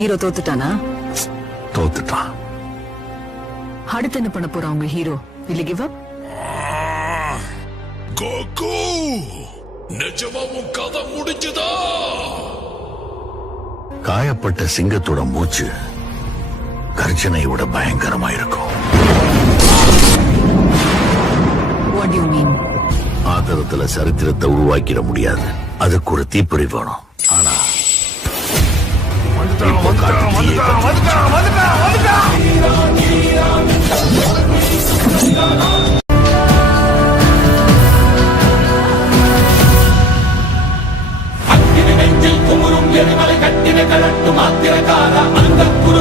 Hero தோத்துட்டானா? தோத்துட்டான். அடுத்து என்ன பண்ண போறான் உங்க ஹீரோ? இல்ல கிவ் அப்? கோகு, நிஜமாவும் கதை முடிஞ்சுதா? காயப்பட்ட சிங்கத்தோட மூச்சு கர்ஜனை விட பயங்கரமா இருக்கும். What do you mean? ஆதரத்துல சரித்திரத்தை உருவாக்கிட முடியாது. அதுக்கு ஒரு தீப்பொறி வேணும். ஆனா இப்போ காட்டு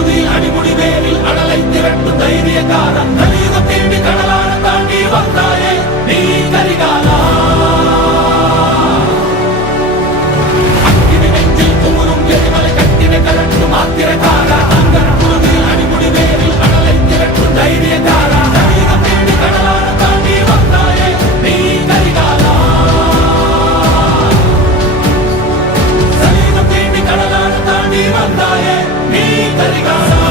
தீயை அடிமுடி வேலில் அடலை திரட்டு தைரியக்கார தேடி கடலான தாண்டி வந்தாயே நீ கரிகாலா. அக்கினி நெஞ்சில் குமுறும் எரிமலை கட்டின கலட்டு மாத்திரக்கார அந்த குருதி அடிமுடி வேலில் அடலை திரட்டு தைரியக்கார தேடி கடலான தாண்டி வந்தாயே நீ கரிகாலா. சரீரம் தேடி கடலான தாண்டி வந்தாயே நீ கரிகாலா.